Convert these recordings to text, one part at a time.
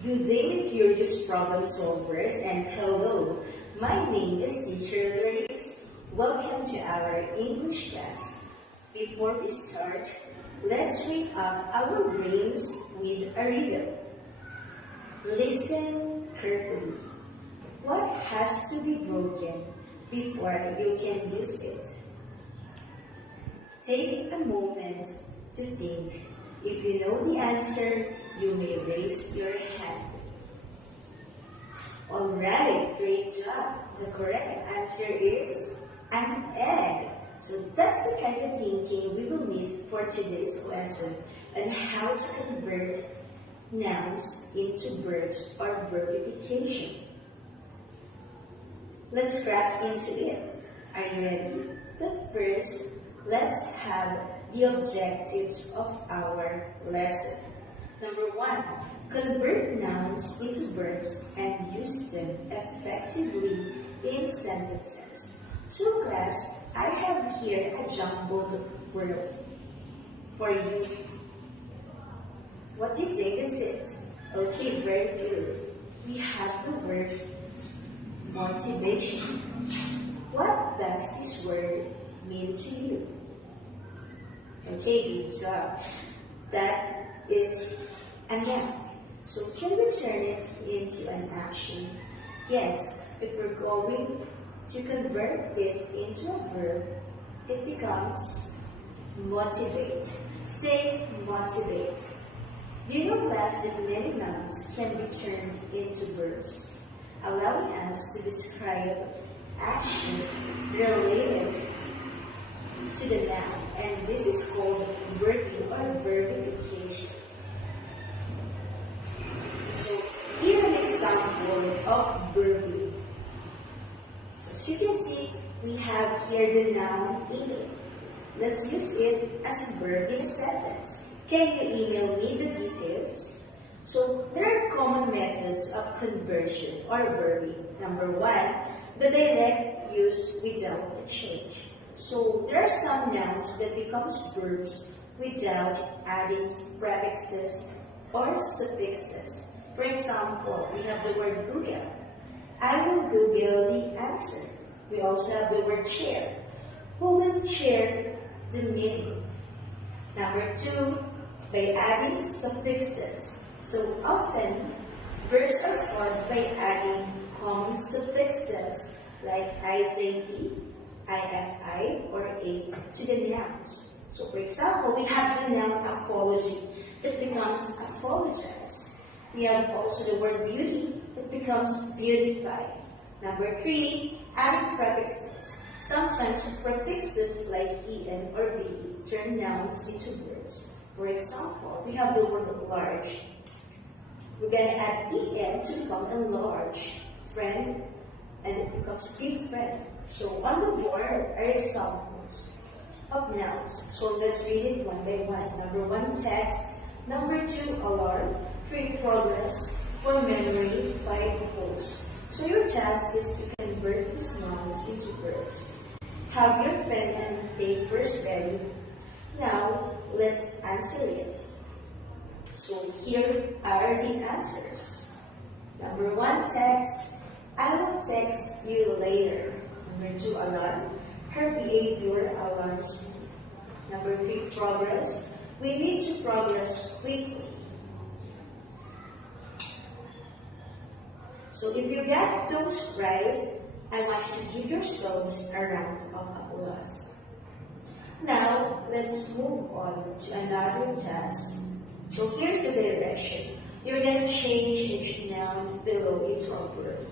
Good day, curious problem solvers, and hello. My name is Teacher Lorix. Welcome to our English class. Before we start, let's wake up our brains with a riddle. Listen carefully. What has to be broken before you can use it? Take a moment to think. If you know the answer, you may raise your hand. Alright, great job. The correct answer is an egg. So that's the kind of thinking we will need for today's lesson on how to convert nouns into verbs or verbification. Let's grab into it. Are you ready? But first, let's have the objectives of our lesson. Number 1, convert nouns into verbs and use them effectively in sentences. So class, I have here a jumbled word for you. What do you think is it? Okay, very good. We have the word motivation. What does this word mean to you? Okay, good job. That is a noun. So can we turn it into an action? Yes, if we're going to convert it into a verb, it becomes motivate. Say motivate. Do you know, class, that many nouns can be turned into verbs, allowing us to describe action related to the noun, and this is called verbing or verbification. So here an example of verbing. So as you can see, we have here the noun email. Let's use it as a verb in a sentence. Can you email me the details? So there are common methods of conversion or verbing. Number 1, the direct use without a change. So there are some nouns that becomes verbs without adding prefixes or suffixes. For example, we have the word Google. I will Google the answer. We also have the word chair. Who will chair the meeting? Number 2, by adding suffixes. So often, verbs are formed by adding common suffixes like IZE, IFI, or ate to the nouns. So for example, we have the noun apology that becomes apologize. We have also the word beauty that becomes beautify. Number 3, adding prefixes. Sometimes prefixes like en or ve turn nouns into verbs. For example, we have the word large. We're going to add en to become enlarge. Friend, and it becomes befriend. So on the board are examples of nouns. So let's read it one by one. Number 1, text. Number 2, alarm. 3, progress. 4, memory. 5, pose. So your task is to convert these nouns into verbs. Have your pen and papers ready. Now, let's answer it. So here are the answers. Number 1, text. I will text you later. Number 2, alarm. Her behavior alarms me. Number 3, progress. We need to progress quickly. So if you get those right, I want you to give yourselves a round of applause. Now, let's move on to another task. So here's the direction. You're going to change each noun below into a verb.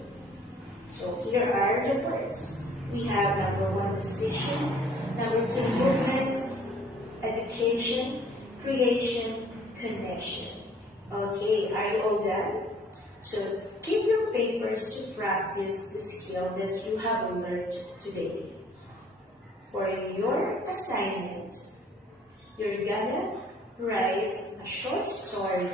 So here are the words. We have number 1, decision. Number 2, movement, education, creation, connection. Okay, are you all done? So keep your papers to practice the skill that you have learned today. For your assignment, you're gonna write a short story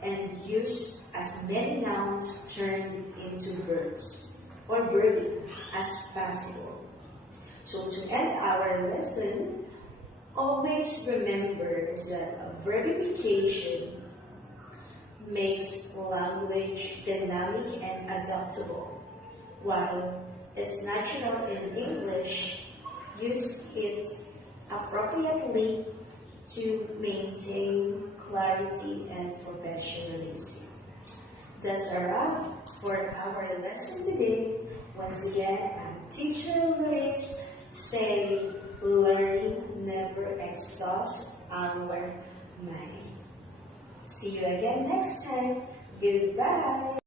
and use as many nouns turned into verbs or verbing as possible. So to end our lesson, always remember that verbification makes language dynamic and adaptable, while it's natural in English, use it appropriately to maintain clarity and professionalism. That's a wrap for our lesson today. Once again, I'm Teacher Luis saying learning never exhausts our mind. See you again next time. Goodbye.